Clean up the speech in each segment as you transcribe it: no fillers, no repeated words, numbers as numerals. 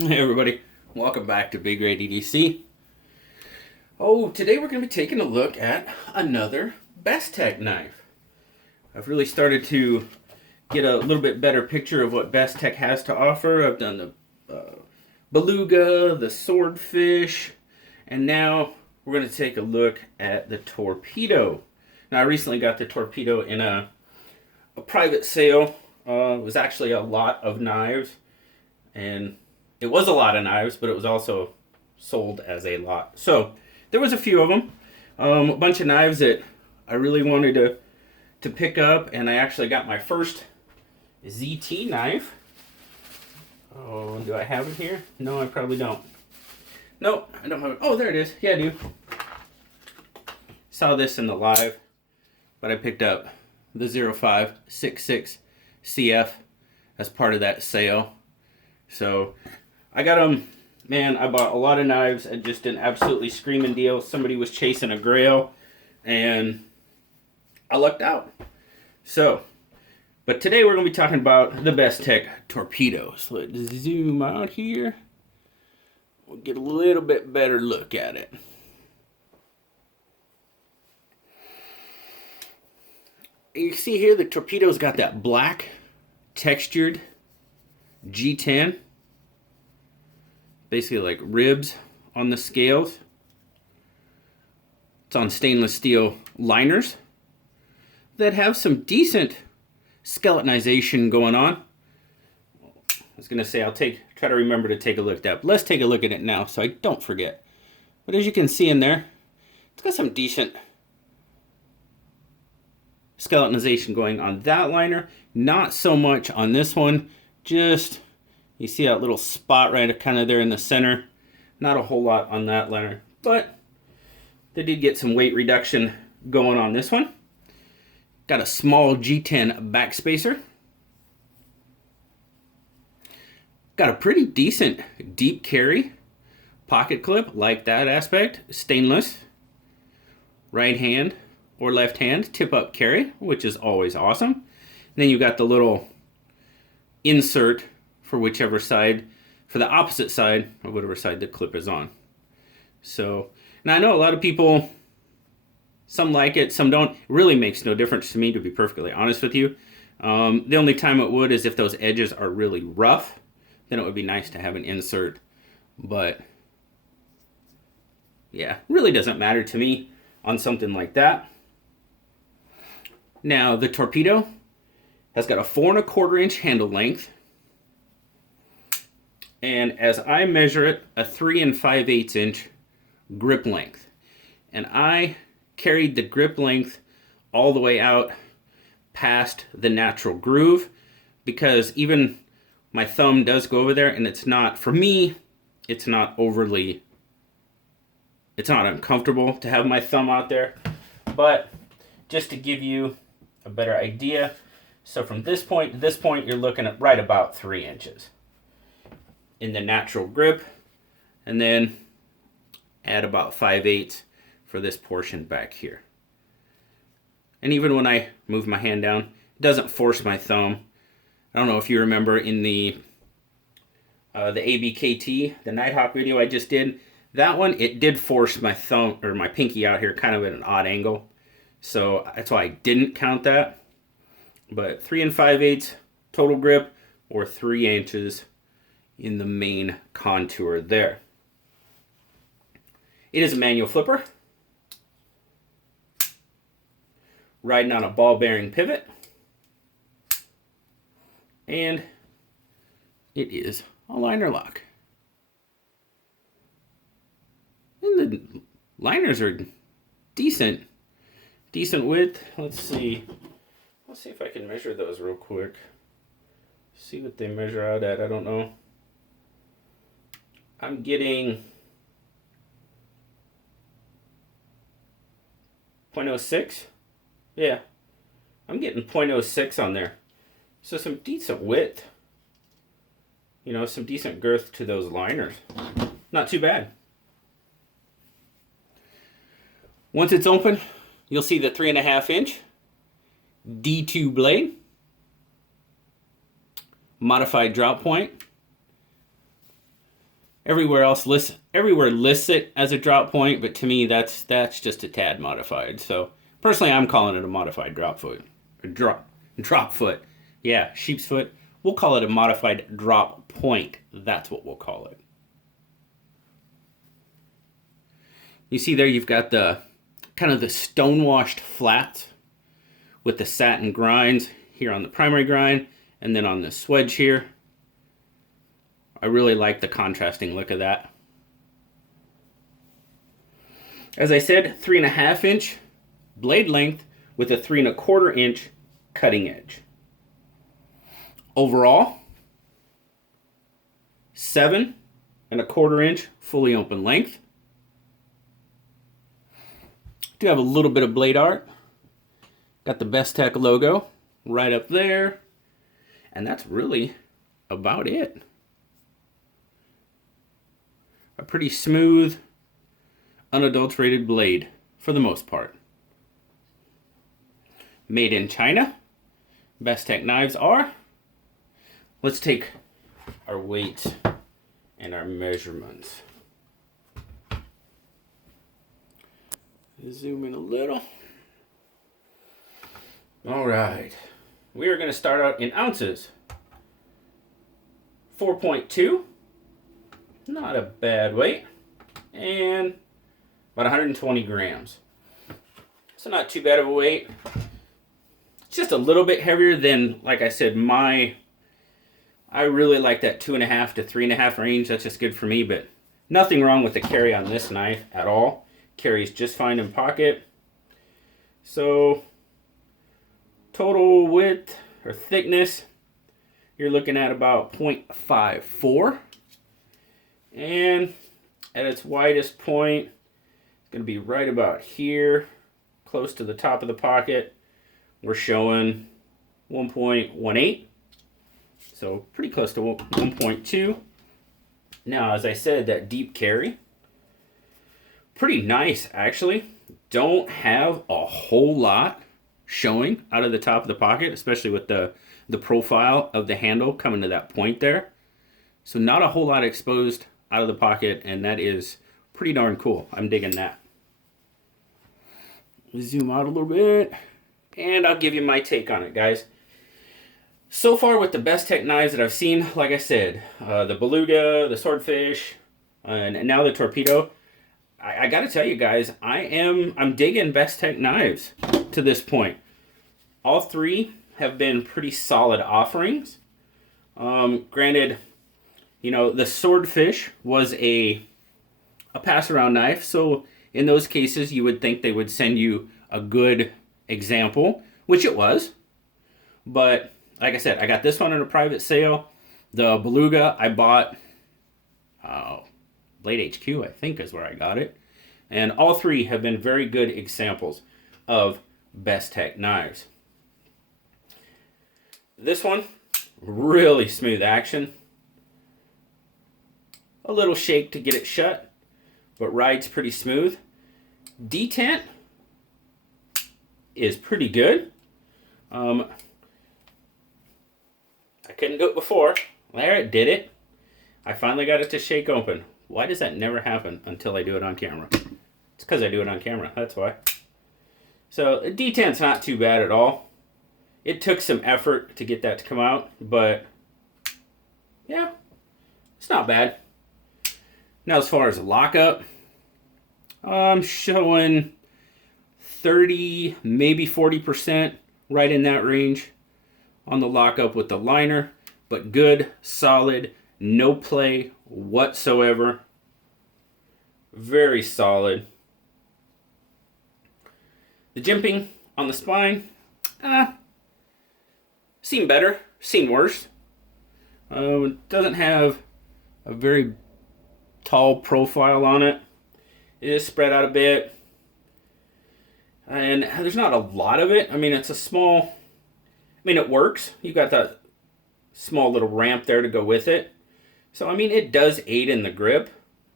Hey everybody, welcome back to Big Red EDC. Oh, today we're going to be taking a look at another Bestech knife. I've really started to get a little bit better picture of what Bestech has to offer. I've done the beluga, the swordfish, and now we're going to take a look at the torpedo. Now I recently got the torpedo in a private sale. It was actually a lot of knives, and it was a lot of knives, but it was also sold as a lot. So there was a few of them, a bunch of knives that I really wanted to pick up, and I actually got my first ZT knife. Oh, do I have it here? No, I probably don't. Nope, I don't have it. Oh, there it is. Yeah, I do. Saw this in the live, but I picked up the 0566 CF as part of that sale. So I got them. Man, I bought a lot of knives at just an absolutely screaming deal. Somebody was chasing a grail, and I lucked out. So, but today we're going to be talking about the Bestech Torpedo. So let's zoom out here. We'll get a little bit better look at it. You see here the torpedo's got that black textured G10. Basically like ribs on the scales. It's on stainless steel liners that have some decent skeletonization going on. I was going to say I'll try to remember to take a look at that. But let's take a look at it now so I don't forget. But as you can see in there, it's got some decent skeletonization going on that liner. Not so much on this one. Just you see that little spot right kind of there in the center. Not a whole lot on that liner, but they did get some weight reduction going on this one. Got a small G10 backspacer. Got a pretty decent deep carry pocket clip, like that aspect. Stainless. Right hand or left hand tip up carry, which is always awesome. And then you got the little insert for whichever side, for the opposite side of whatever side the clip is on. So, now I know a lot of people, some like it, some don't. It really makes no difference to me, to be perfectly honest with you. The only time it would is if those edges are really rough, then it would be nice to have an insert. But, yeah, really doesn't matter to me on something like that. Now, the torpedo has got a 4 1/4 inch handle length. And as I measure it, a 3 5/8 inch grip length. And I carried the grip length all the way out past the natural groove, because even my thumb does go over there, and it's not, for me, it's not uncomfortable to have my thumb out there. But just to give you a better idea, so from this point to this point, you're looking at right about 3 inches in the natural grip, and then add about 5/8 for this portion back here. And even when I move my hand down, it doesn't force my thumb. I don't know if you remember in the ABKT, the Nighthawk video I just did, that one, it did force my thumb or my pinky out here kind of at an odd angle. So that's why I didn't count that. But 3 5/8 total grip, or 3 inches in the main contour there. It is a manual flipper, riding on a ball bearing pivot, and it is a liner lock. And the liners are decent width. Let's see if I can measure those real quick. See what they measure out at. I don't know. I'm getting 0.06. Yeah, I'm getting 0.06 on there. So some decent width. You know, some decent girth to those liners. Not too bad. Once it's open, you'll see the 3 1/2 inch D2 blade. Modified drop point. Everywhere lists it as a drop point, but to me that's just a tad modified. So personally, I'm calling it a modified drop foot. Drop foot. Yeah, sheep's foot. We'll call it a modified drop point. That's what we'll call it. You see there, you've got the kind of the stone-washed flats with the satin grinds here on the primary grind, and then on the swedge here. I really like the contrasting look of that. As I said, 3.5 inch blade length with a 3.25 inch cutting edge. Overall, 7.25 inch fully open length. Do have a little bit of blade art. Got the Bestech logo right up there. And that's really about it. A pretty smooth, unadulterated blade for the most part. Made in China. Bestech knives are. Let's take our weight and our measurements. Zoom in a little. All right. We are going to start out in ounces. 4.2. Not a bad weight. And about 120 grams. So not too bad of a weight. It's just a little bit heavier than, like I said, I really like that 2.5 to 3.5 range. That's just good for me, but nothing wrong with the carry on this knife at all. Carries just fine in pocket. So total width or thickness, you're looking at about 0.54. And at its widest point, it's going to be right about here, close to the top of the pocket. We're showing 1.18. So pretty close to 1.2. Now, as I said, that deep carry, pretty nice actually. Don't have a whole lot showing out of the top of the pocket, especially with the profile of the handle coming to that point there. So not a whole lot exposed out of the pocket, and that is pretty darn cool. I'm digging that. Zoom out a little bit, and I'll give you my take on it, guys. So far with the Bestech knives that I've seen, like I said, the beluga, the swordfish, and now the torpedo, I got to tell you guys, I'm digging Bestech knives to this point. All three have been pretty solid offerings. Granted, you know, the swordfish was a pass-around knife, so in those cases you would think they would send you a good example, which it was. But like I said, I got this one in a private sale. The beluga I bought, Blade HQ I think is where I got it. And all three have been very good examples of Bestech knives. This one, really smooth action. A little shake to get it shut, but rides pretty smooth. Detent is pretty good. I couldn't do it before. There, it did it. I finally got it to shake open. Why does that never happen until I do it on camera? It's because I do it on camera, that's why. So, detent's not too bad at all. It took some effort to get that to come out, but yeah, it's not bad. Now, as far as lockup, I'm showing 30, maybe 40%, right in that range on the lockup with the liner, but good, solid, no play whatsoever. Very solid. The jimping on the spine, seen better, seen worse. It doesn't have a very tall profile on it. It is spread out a bit. And there's not a lot of it. I mean, it's a small, I mean, it works. You've got that small little ramp there to go with it. So, I mean, it does aid in the grip.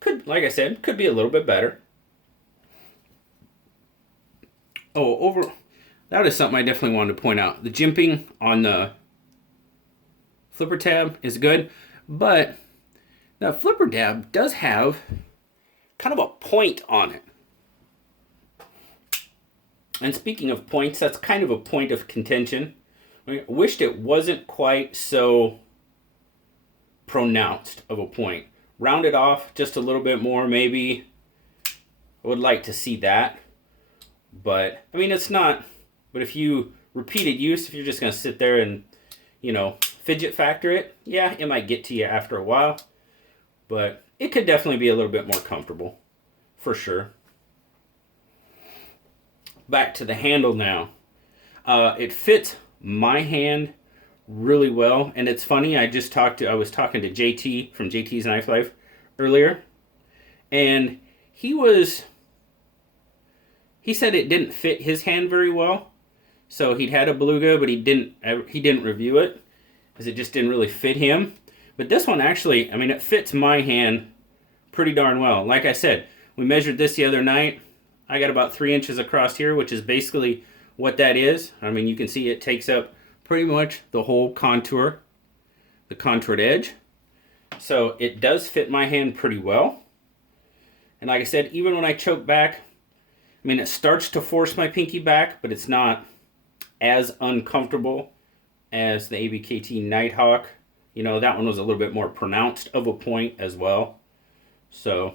Could, like I said, could be a little bit better. Oh, that is something I definitely wanted to point out. The jimping on the flipper tab is good, but Now, Flipper Dab does have kind of a point on it. And speaking of points, that's kind of a point of contention. I wished it wasn't quite so pronounced of a point. Round it off just a little bit more, maybe. I would like to see that. But, I mean, it's not. But if you repeated use, if you're just going to sit there and, you know, fidget factor it, yeah, it might get to you after a while. But it could definitely be a little bit more comfortable, for sure. Back to the handle now. It fits my hand really well, and it's funny. I was talking to JT from JT's Knife Life earlier, and he said it didn't fit his hand very well. So he'd had a Beluga, but he didn't review it because it just didn't really fit him. But this one actually, I mean, it fits my hand pretty darn well. Like I said, we measured this the other night. I got about 3 inches across here, which is basically what that is. I mean, you can see it takes up pretty much the whole contour, the contoured edge. So it does fit my hand pretty well. And like I said, even when I choke back, I mean, it starts to force my pinky back, but it's not as uncomfortable as the ABKT Nighthawk. You know, that one was a little bit more pronounced of a point as well. So,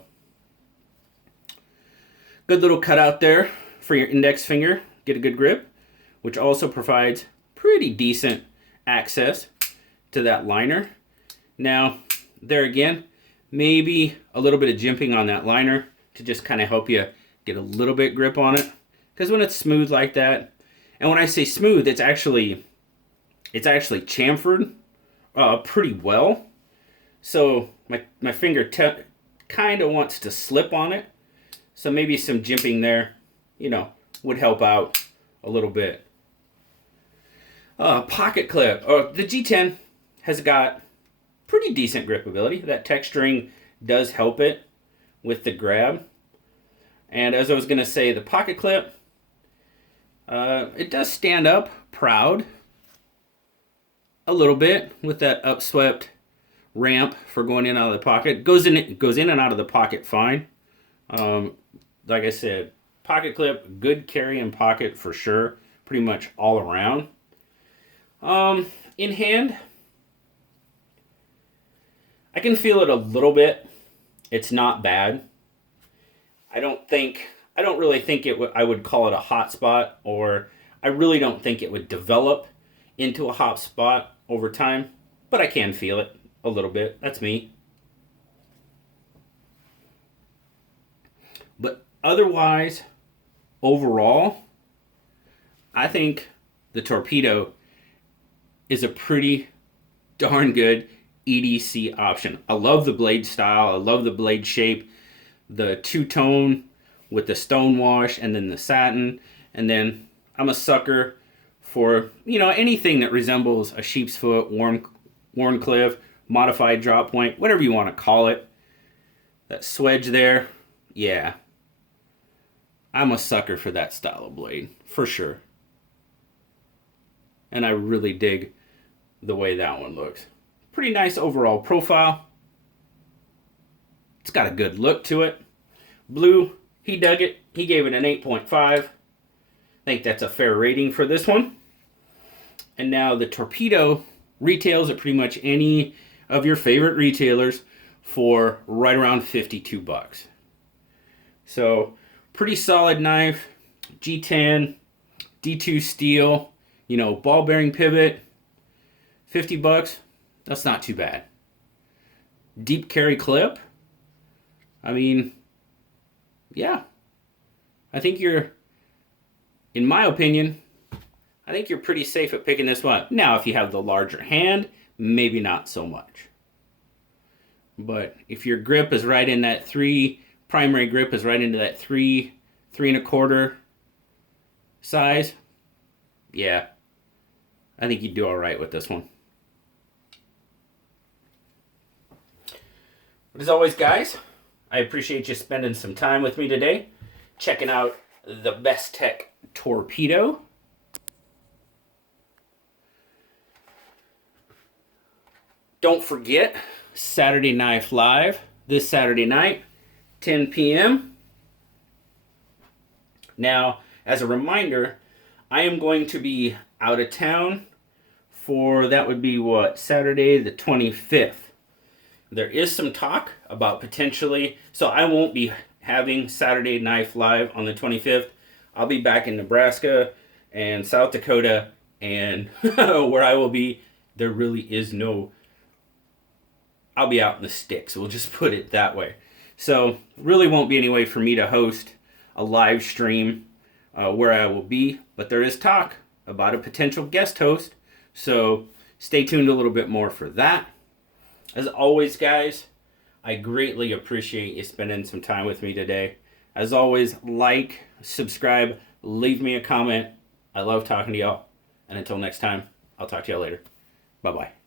good little cutout there for your index finger. Get a good grip, which also provides pretty decent access to that liner. Now, there again, maybe a little bit of jimping on that liner to just kind of help you get a little bit grip on it. Because when it's smooth like that, and when I say smooth, it's actually chamfered pretty well. So my finger kind of wants to slip on it. So maybe some jimping there, you know, would help out a little bit. Pocket clip. The G10 has got pretty decent grip ability. That texturing does help it with the grab. And as I was going to say, the pocket clip, it does stand up proud a little bit with that upswept ramp for going in and out of the pocket. Goes in and out of the pocket fine. Like I said, pocket clip, good carry in pocket for sure. Pretty much all around. In hand, I can feel it a little bit. It's not bad. I don't really think I would call it a hot spot, or I really don't think it would develop into a hot spot over time, but I can feel it a little bit. That's me. But otherwise, overall, I think the Torpedo is a pretty darn good EDC option. I love the blade style. I love the blade shape. The two-tone with the stone wash and then the satin. And then I'm a sucker for, you know, anything that resembles a sheep's foot, Wharncliffe, modified drop point, whatever you want to call it. That swedge there, yeah. I'm a sucker for that style of blade, for sure. And I really dig the way that one looks. Pretty nice overall profile. It's got a good look to it. Blue, he dug it. He gave it an 8.5. I think that's a fair rating for this one. And now the Torpedo retails at pretty much any of your favorite retailers for right around 52 bucks. So, pretty solid knife. G10, D2 steel, you know, ball bearing pivot. 50 bucks. That's not too bad. Deep carry clip. I mean, yeah. I think in my opinion, I think you're pretty safe at picking this one up. Now, if you have the larger hand, maybe not so much. But if your grip is right in that primary grip is right into that 3.25 size, yeah, I think you'd do all right with this one. But as always, guys, I appreciate you spending some time with me today, checking out the Bestech Torpedo. Don't forget Saturday Knife Live this Saturday night, 10 p.m. Now, as a reminder, I am going to be out of town for, that would be what, Saturday the 25th. There is some talk about potentially, so I won't be having Saturday Knife Live on the 25th. I'll be back in Nebraska and South Dakota, and where I will be, there really is no, I'll be out in the sticks. We'll just put it that way. So really won't be any way for me to host a live stream where I will be, but there is talk about a potential guest host. So stay tuned a little bit more for that. As always, guys, I greatly appreciate you spending some time with me today. As always, like, subscribe, leave me a comment. I love talking to y'all. And until next time, I'll talk to y'all later. Bye-bye.